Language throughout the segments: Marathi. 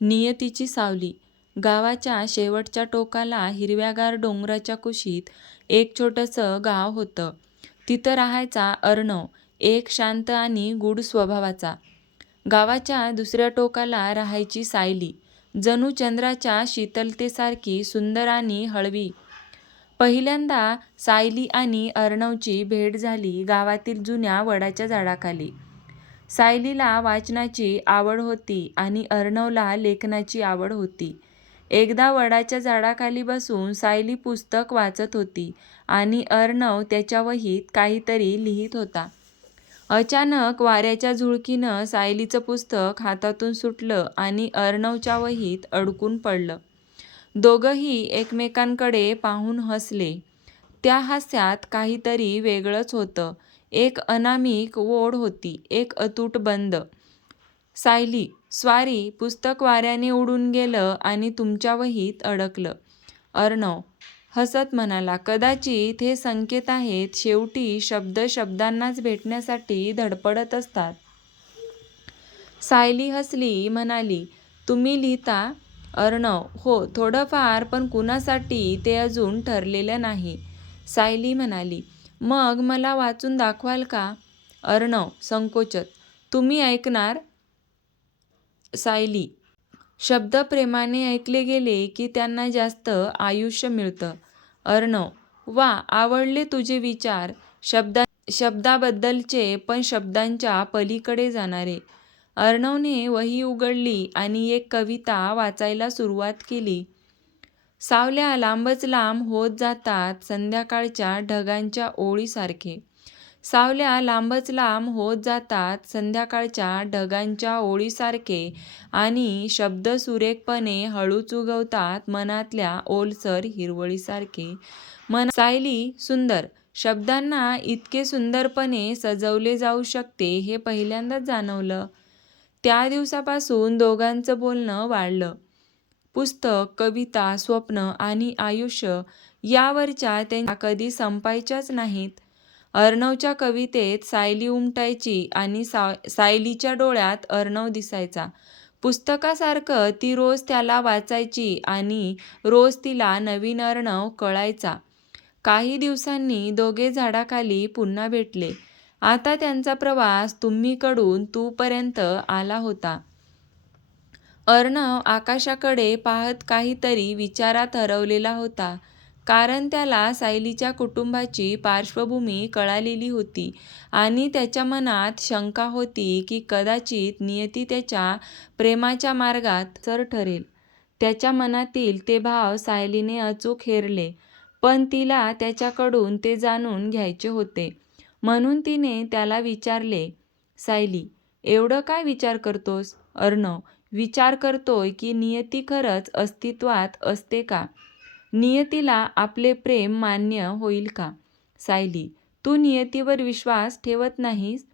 नियतीची सावली. गावाच्या शेवटच्या टोकाला हिरव्यागार डोंगराच्या कुशीत एक छोटंसं गाव होतं. तिथं राहायचा अर्णव, एक शांत आणि गूढ स्वभावाचा. गावाच्या दुसऱ्या टोकाला राहायची सायली, जणू चंद्राच्या शीतलतेसारखी सुंदर आणि हळवी. पहिल्यांदा सायली आणि अर्णवची भेट झाली गावातील जुन्या वडाच्या झाडाखाली. सायलीला वाचनाची आवड होती आणि अर्णवला लेखनाची आवड होती. एकदा वडाच्या झाडाखाली बसून सायली पुस्तक वाचत होती आणि अर्णव त्याच्या वहीत काहीतरी लिहित होता. अचानक वाऱ्याच्या झुळकीनं सायलीचं पुस्तक हातातून सुटलं आणि अर्णवच्या वहीत अडकून पडलं. दोघंही एकमेकांकडे पाहून हसले. त्या हास्यात काहीतरी वेगळंच होतं. एक अनामिक ओढ होती, एक अतूट बंध. सायली, स्वारी, पुस्तक वाऱ्याने उडून गेलं आणि तुमच्या वहीत अडकलं. अर्णव हसत म्हणाला, कदाचित हे संकेत आहेत. शेवटी शब्द शब्दांनाच भेटण्यासाठी धडपडत असतात. सायली हसली, म्हणाली, तुम्ही लिहिता? अर्णव, हो, थोडंफार, पण कुणासाठी ते अजून ठरलेलं नाही. सायली म्हणाली, मग मला वाचून दाखवाल का? अर्णव संकोचत, तुम्ही ऐकणार? सायली, शब्द प्रेमाने ऐकले गेले की त्यांना जास्त आयुष्य मिळतं. अर्णव, वा, आवडले तुझे विचार. शब्दाबद्दलचे, पण शब्दांच्या पलीकडे जाणारे. अर्णवने वही उघडली आणि एक कविता वाचायला सुरुवात केली. सावल्या लांबच लांब होत जातात संध्याकाळच्या ढगांच्या ओळीसारखे. सावल्या लांबच लांब होत जातात संध्याकाळच्या ढगांच्या ओळीसारखे आणि शब्द सुरेखपणे हळूच उगवतात मनातल्या ओलसर हिरवळीसारखे. सायली, सुंदर. शब्दांना इतके सुंदरपणे सजवले जाऊ शकते हे पहिल्यांदाच जाणवलं. त्या दिवसापासून दोघांचं बोलणं वाढलं. पुस्तक, कविता, स्वप्न आणि आयुष्य यावरच्या त्यांच्या कधी संपायच्याच नाहीत. अर्णवच्या कवितेत सायली उमटायची आणि सायलीच्या डोळ्यात अर्णव दिसायचा. पुस्तकासारखं ती रोज त्याला वाचायची आणि रोज तिला नवीन अर्णव कळायचा. काही दिवसांनी दोघे झाडाखाली पुन्हा भेटले. आता त्यांचा प्रवास तुम्हीकडून तूपर्यंत आला होता. अर्णव आकाशाकडे पाहत काहीतरी विचारात हरवलेला होता. कारण त्याला सायलीच्या कुटुंबाची पार्श्वभूमी कळालेली होती आणि त्याच्या मनात शंका होती की कदाचित नियती त्याच्या प्रेमाच्या मार्गात सर ठरेल. त्याच्या मनातील ते भाव सायलीने अचूक हेरले, पण तिला त्याच्याकडून ते जाणून घ्यायचे होते. म्हणून तिने त्याला विचारले, सायली, एवढं काय विचार करतोस? अर्णव, विचार करतोय की नियती खरंच अस्तित्वात असते का? नियतीला आपले प्रेम मान्य होईल का? सायली, तू नियतीवर विश्वास ठेवत नाहीस?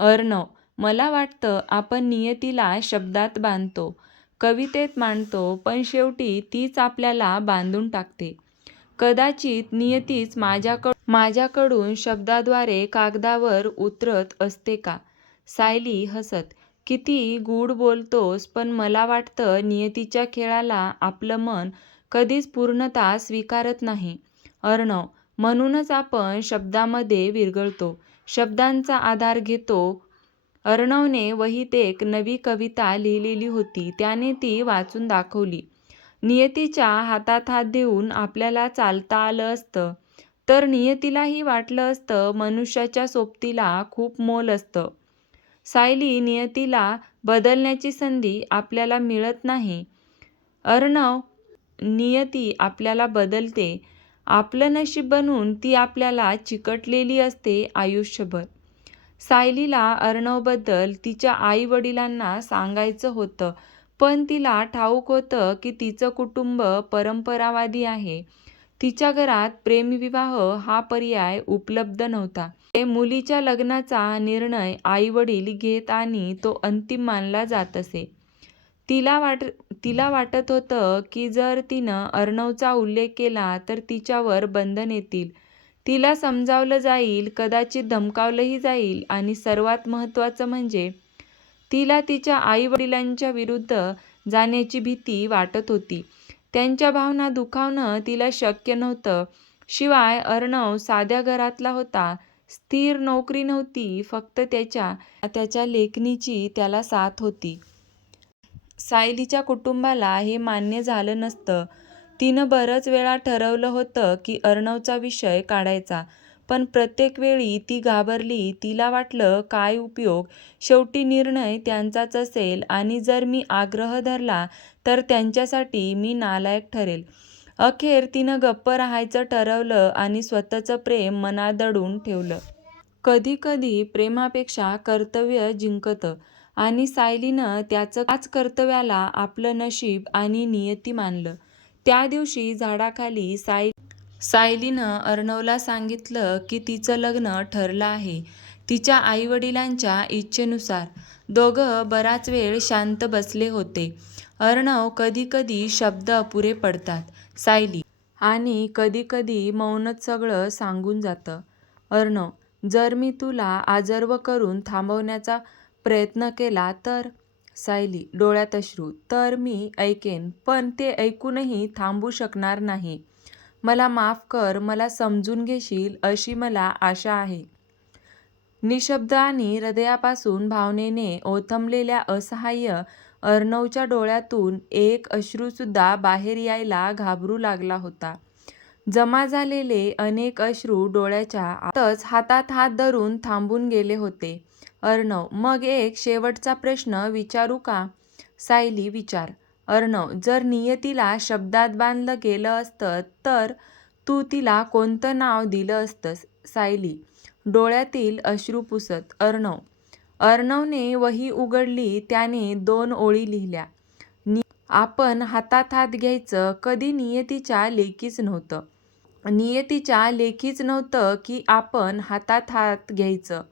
अर्णव, मला वाटतं आपण नियतीला शब्दात बांधतो, कवितेत मांडतो, पण शेवटी तीच आपल्याला बांधून टाकते. कदाचित नियतीच माझ्याकडून शब्दाद्वारे कागदावर उतरत असते का? सायली हसत, किती गूढ बोलतोस, पण मला वाटतं नियतीच्या खेळाला आपलं मन कधीच पूर्णतः स्वीकारत नाही. अर्णव, म्हणूनच आपण शब्दामध्ये विरघळतो, शब्दांचा आधार घेतो. अर्णवने वहीत एक नवी कविता लिहिलेली होती. त्याने ती वाचून दाखवली. नियतीच्या हातात हात देऊन आपल्याला चालता आलं असतं तर नियतीलाही वाटलं असतं मनुष्याच्या सोबतीला खूप मोल असतं. सायली, नियतीला बदलण्याची संधी आपल्याला मिळत नाही. अर्णव, नियती आपल्याला बदलते. आपलं नशीब बनून ती आपल्याला चिकटलेली असते आयुष्यभर. सायलीला अर्णवबद्दल तिच्या आई वडिलांना सांगायचं होतं, पण तिला ठाऊक होतं की तिचं कुटुंब परंपरावादी आहे. तिच्या घरात प्रेमविवाह हा पर्याय उपलब्ध नव्हता. मुलीच्या लग्नाचा निर्णय आई वडील घेत आणि तो अंतिम मानला जात असे. तिला वाटत होतं की जर तिनं अर्णवचा उल्लेख केला तर तिच्यावर बंधन येतील. तिला समजावलं जाईल, कदाचित धमकावलंही जाईल आणि सर्वात महत्त्वाचं म्हणजे तिला तिच्या आई-वडिलांच्या विरुद्ध जाण्याची भीती वाटत होती. त्यांच्या भावना दुखावणं तिला शक्य नव्हतं. शिवाय अर्णव साध्या घरातला होता. स्थिर नोकरी नव्हती. फक्त त्याच्या लेखणीची त्याला साथ होती. सायलीच्या कुटुंबाला हे मान्य झालं नसतं. तिनं बरंच वेळा ठरवलं होतं की अर्णवचा विषय काढायचा. पण प्रत्येक वेळी ती घाबरली. तिला वाटलं, काय उपयोग? शेवटी निर्णय त्यांचाच असेल आणि जर मी आग्रह धरला तर त्यांच्यासाठी मी नालायक ठरेल. अखेर तिनं गप्प राहायचं ठरवलं आणि स्वतःचं प्रेम मनात दडून ठेवलं. कधी-कधी प्रेमापेक्षा कर्तव्य जिंकतं आणि सायलीनं त्याच कर्तव्याला आपलं नशीब आणि नियती मानलं. त्या दिवशी झाडाखाली सायलीनं अर्णवला सांगितलं की तिचं लग्न ठरलं आहे, तिच्या आई-वडिलांच्या इच्छेनुसार. दोघं बराच वेळ शांत बसले होते. अर्णव, कधी-कधी शब्द अपुरे पडतात सायली, आणि कधी-कधी मौनच सगळं सांगून जातं. अर्णव, जर मी तुला आजर्व करून थांबवण्याचा प्रयत्न केला तर? सायली, डोळ्यात अश्रू. तर मी ऐकेन, पण ते ऐकूनही थांबू शकणार नाही. मला माफ कर, मला समजून घेशील अशी मला आशा आहे. निशब्द आणि हृदयापासून भावनेने ओथंबलेल्या असहाय्य अर्णवच्या डोळ्यातून एक अश्रूसुद्धा बाहेर यायला घाबरू लागला होता. जमा झालेले अनेक अश्रू डोळ्याच्या आतच हातात हात धरून थांबून गेले होते. अर्णव, मग एक शेवटचा प्रश्न विचारू का? सायली, विचार. अर्णव, जर नियतीला शब्दात बांधलं गेलं असतं तर तू तिला कोणतं नाव दिलं असतंस? सायली, डोळ्यातील अश्रू पुसत. अर्णवने वही उघडली. त्याने 2 ओळी लिहिल्या. आपण हातात हात घ्यायचं. कधी नियतीच्या लेखीच नव्हतं. नियतीच्या लेखीच नव्हतं की आपण हातात हात घ्यायचं.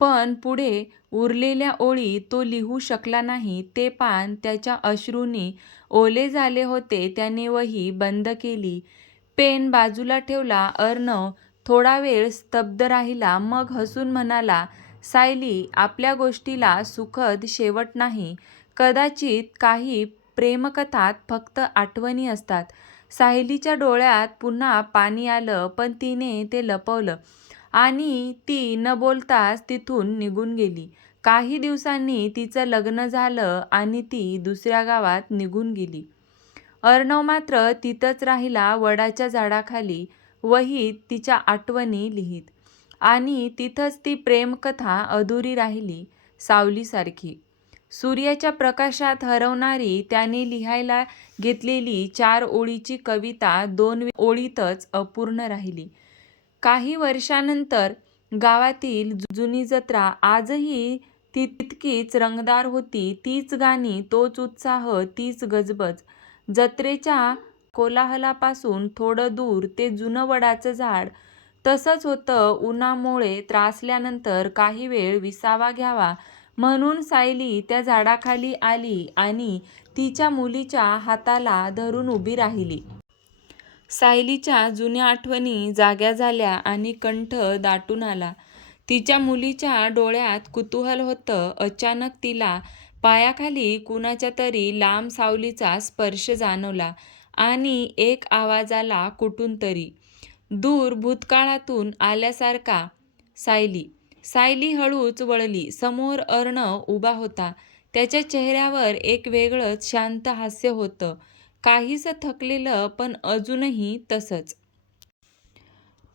पण पुढे उरलेल्या ओळी तो लिहू शकला नाही. ते पान त्याच्या अश्रूंनी ओले झाले होते. त्याने वही बंद केली. पेन बाजूला ठेवला. अर्णव थोडा वेळ स्तब्ध राहिला. मग हसून म्हणाला, सायली, आपल्या गोष्टीला सुखद शेवट नाही. कदाचित काही प्रेमकथात फक्त आठवणी असतात. सायलीच्या डोळ्यात पुन्हा पाणी आलं, पण तिने ते लपवलं आणि ती न बोलताच तिथून निघून गेली. काही दिवसांनी तिचं लग्न झालं आणि ती दुसऱ्या गावात निघून गेली. अर्णव मात्र तिथंच राहिला, वडाच्या झाडाखाली, वहीत तिच्या आठवणी लिहीत. आणि तिथंच ती प्रेमकथा अधुरी राहिली, सावलीसारखी. सूर्याच्या प्रकाशात हरवणारी. त्याने लिहायला घेतलेली 4 ओळीची कविता 2 ओळीतच अपूर्ण राहिली. काही वर्षांनंतर गावातील जुनी जत्रा आजही तितकीच रंगतदार होती. तीच गाणी, तोच उत्साह, तीच गजबज. जत्रेच्या कोलाहलापासून थोडं दूर ते जुनं वडाचं झाड तसंच होतं. उन्हामुळे त्रासल्यानंतर काही वेळ विसावा घ्यावा म्हणून सायली त्या झाडाखाली आली आणि तिच्या मुलीच्या हाताला धरून उभी राहिली. सायलीच्या जुन्या आठवणी जाग्या झाल्या आणि कंठ दाटून आला. तिच्या मुलीच्या डोळ्यात कुतूहल होतं. अचानक तिला पायाखाली कुणाच्या तरी लांब सावलीचा स्पर्श जाणवला आणि एक आवाज आला कुठून तरी, दूर भूतकाळातून आल्यासारखा. सायली. सायली हळूच वळली. समोर अर्णव उभा होता. त्याच्या चेहऱ्यावर एक वेगळंच शांत हास्य होतं. काहीसं थकलेलं, पण अजूनही तसंच.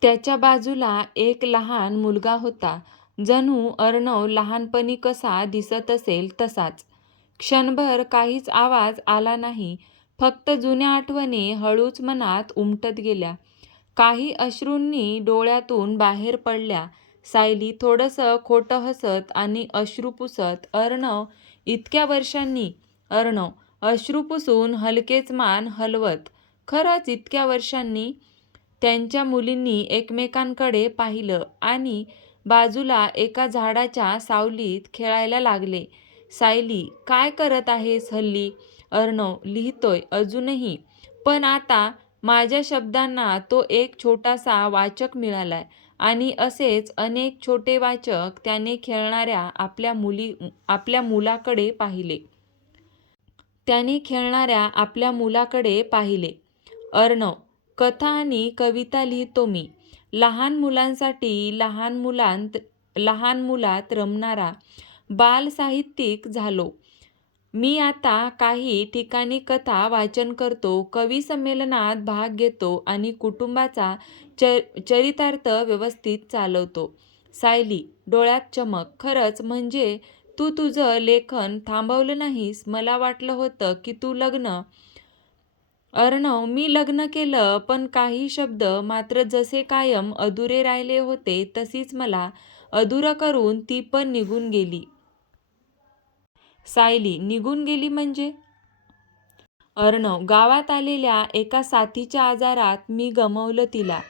त्याच्या बाजूला एक लहान मुलगा होता. जणू अर्णव लहानपणी कसा दिसत असेल तसाच. क्षणभर काहीच आवाज आला नाही. फक्त जुन्या आठवणी हळूच मनात उमटत गेल्या. काही अश्रूंनी डोळ्यातून बाहेर पडल्या. सायली थोडंसं खोटं हसत आणि अश्रू पुसत. अर्णव, इतक्या वर्षांनी? अर्णव अश्रू पुसून हलकेच मान हलवत. खरंच इतक्या वर्षांनी? त्यांच्या मुलींनी एकमेकांकडे पाहिलं आणि बाजूला एका झाडाच्या सावलीत खेळायला लागले. सायली, काय करत आहेस हल्ली? अर्णव, लिहितोय अजूनही. पण आता माझ्या शब्दांना तो एक छोटासा वाचक मिळालाय. आणि असेच अनेक छोटे वाचक त्याने खेळणाऱ्या आपल्या मुलाकडे पाहिले. अर्णव, कथा आणि कविता लिहितो मी. लहान मुलांसाठी लहान मुलात रमणारा बालसाहित्यिक झालो. मी आता काही ठिकाणी कथा वाचन करतो, कवी संमेलनात भाग घेतो आणि कुटुंबाचा चरितार्थ व्यवस्थित चालवतो. सायली, डोळ्यात चमक. खरंच? म्हणजे तू तुझं लेखन थांबवलं नाहीस? मला वाटलं होतं की तू लग्न. अर्णव, मी लग्न केलं, पण काही शब्द मात्र जसे कायम अधुरे राहिले होते तशीच मला अधुरं करून ती पण निघून गेली. सायली, निघून गेली म्हणजे? अर्णव, गावात आलेल्या एका साथीच्या आजारात मी गमावलं तिला.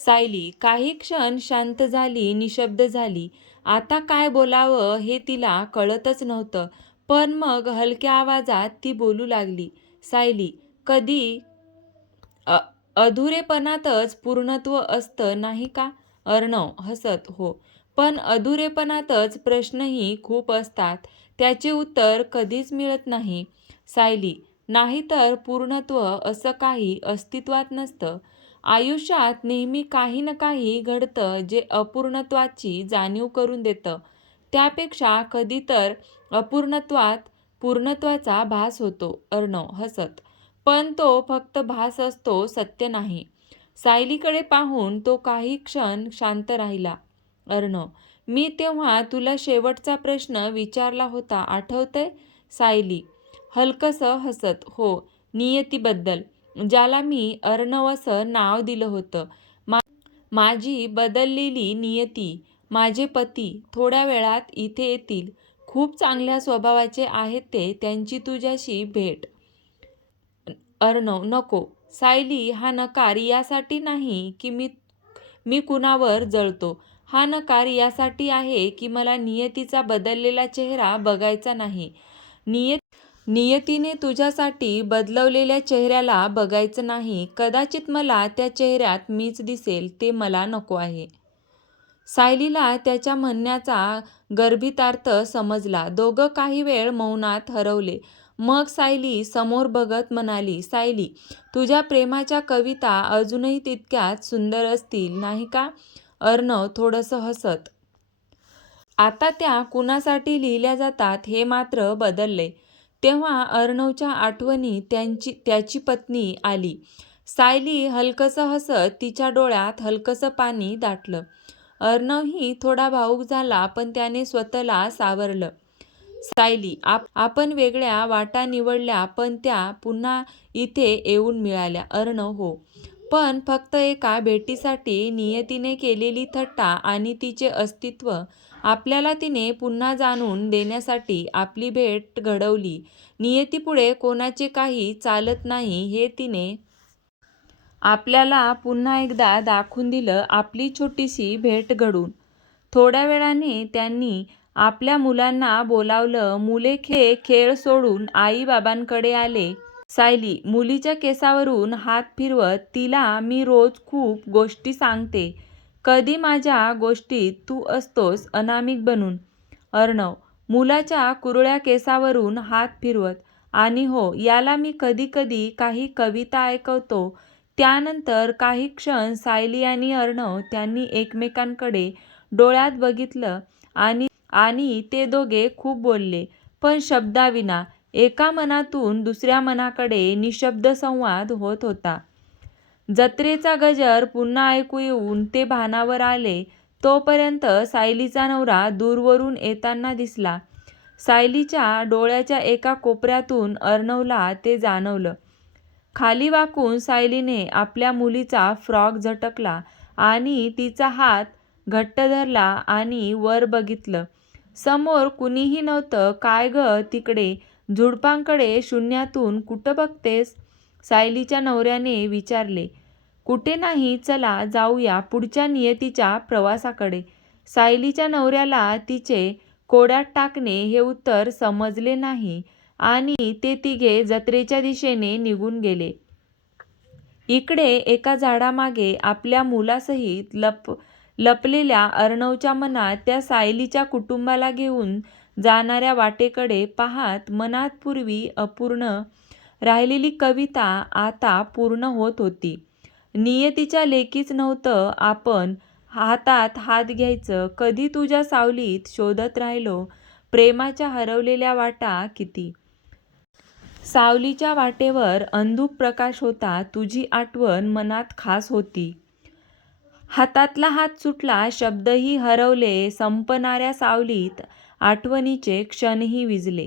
सायली काही क्षण शांत झाली, निशब्द झाली. आता काय बोलावं हे तिला कळतच नव्हतं. पण मग हलक्या आवाजात ती बोलू लागली. सायली, कधी अधुरेपणातच पूर्णत्व असतं नाही का? अर्णव हसत, हो. पण अधुरेपणातच प्रश्नही खूप असतात. त्याचे उत्तर कधीच मिळत नाही. सायली, नाहीतर पूर्णत्व असं काही अस्तित्वात नसतं. आयुष्यात नेहमी काही ना काही घडतं जे अपूर्णत्वाची जाणीव करून देतं. त्यापेक्षा कधी तर अपूर्णत्वात पूर्णत्वाचा भास होतो. अर्णव हसत, पण तो फक्त भास असतो, सत्य नाही. सायलीकडे पाहून तो काही क्षण शांत राहिला. अर्णव, मी तेव्हा तुला शेवटचा प्रश्न विचारला होता, आठवतंय? सायली हलकसं हसत, हो, नियतीबद्दल, ज्याला मी अर्णव असं नाव दिलं होतं. माझी बदललेली नियती. माझे पती थोड्या वेळात इथे येतील. खूप चांगल्या स्वभावाचे आहेत ते. त्यांची तुझ्याशी भेट. अर्णव, नको. सायली, हा नकार यासाठी नाही की मी कुणावर जळतो. हा नकार यासाठी आहे की मला नियतीचा बदललेला चेहरा बघायचा नाही. नियतीने तुझ्यासाठी बदलवलेल्या चेहऱ्याला बघायचं नाही. कदाचित मला त्या चेहऱ्यात मीच दिसेल, ते मला नको आहे. सायलीला त्याच्या म्हणण्याचा गर्भितार्थ समजला. दोघं काही वेळ मौनात हरवले. मग सायली समोर बघत म्हणाली, सायली, तुझ्या प्रेमाच्या कविता अजूनही तितक्याच सुंदर असतील नाही का? अर्णव थोडंसं हसत, आता त्या कुणासाठी लिहिल्या जातात हे मात्र बदललंय. तेव्हा अर्णवच्या आठवणीत त्याची पत्नी आली. सायली हलकसं हसत, तिच्या डोळ्यात हलकसं पाणी दाटलं. अर्णवही थोडा भावूक झाला, पण त्याने स्वतःला सावरलं. सायली, आपण वेगळ्या वाटा निवडल्या, पण त्या पुन्हा इथे येऊन मिळाल्या. अर्णव, हो. पण फक्त एका भेटीसाठी. नियतीने केलेली थट्टा आणि तिचे अस्तित्व आपल्याला तिने पुन्हा जाणून देण्यासाठी आपली भेट घडवली. नियतीपुढे कोणाचे काही चालत नाही हे तिने आपल्याला पुन्हा एकदा दाखवून दिलं. आपली छोटीशी भेट घडून थोड्या वेळाने त्यांनी आपल्या मुलांना बोलावलं. मुले खेळ सोडून आई बाबांकडे आले. सायली मुलीच्या केसावरून हात फिरवत, तिला मी रोज खूप गोष्टी सांगते. कधी माझ्या गोष्टीत तू असतोस अनामिक बनून. अर्णव मुलाच्या कुरळ्या केसावरून हात फिरवत, आणि हो, याला मी कधी कधी काही कविता ऐकवतो. त्यानंतर काही क्षण सायली आणि अर्णव त्यांनी एकमेकांकडे डोळ्यात बघितलं आणि ते दोघे खूप बोलले, पण शब्दाविना. एका मनातून दुसऱ्या मनाकडे निशब्द संवाद होत होता. जत्रेचा गजर पुन्हा ऐकू येऊन ते भानावर आले. तोपर्यंत सायलीचा नवरा दूरवरून येताना दिसला. सायलीच्या डोळ्याच्या एका कोपऱ्यातून अर्णवला ते जाणवलं. खाली वाकून सायलीने आपल्या मुलीचा फ्रॉक झटकला आणि तिचा हात घट्ट धरला आणि वर बघितलं. समोर कुणीही नव्हतं. काय गं तिकडे झुडपांकडे शून्यातून कुठं बघतेस? सायलीच्या नवऱ्याने विचारले. कुठे नाही, चला जाऊया पुढच्या नियतीच्या प्रवासाकडे. सायलीच्या नवऱ्याला तिचे कोड्यात टाकणे हे उत्तर समजले नाही आणि ते तिघे जत्रेच्या दिशेने निघून गेले. इकडे एका झाडामागे आपल्या मुलासहित लपलेल्या अर्णवच्या मनात त्या सायलीच्या कुटुंबाला घेऊन जाणाऱ्या वाटेकडे पाहत मनात पूर्वी अपूर्ण राहिलेली कविता आता पूर्ण होत होती. नियतीच्या लेकीच नव्हतं आपण हातात हात घ्यायचं, कधी तुझ्या सावलीत शोधत राहिलो प्रेमाच्या हरवलेल्या वाटा किती. सावलीच्या वाटेवर अंधुक प्रकाश होता, तुझी आठवण मनात खास होती. हातातला हात सुटला, शब्दही हरवले, संपणाऱ्या सावलीत आठवणीचे क्षणही विझले.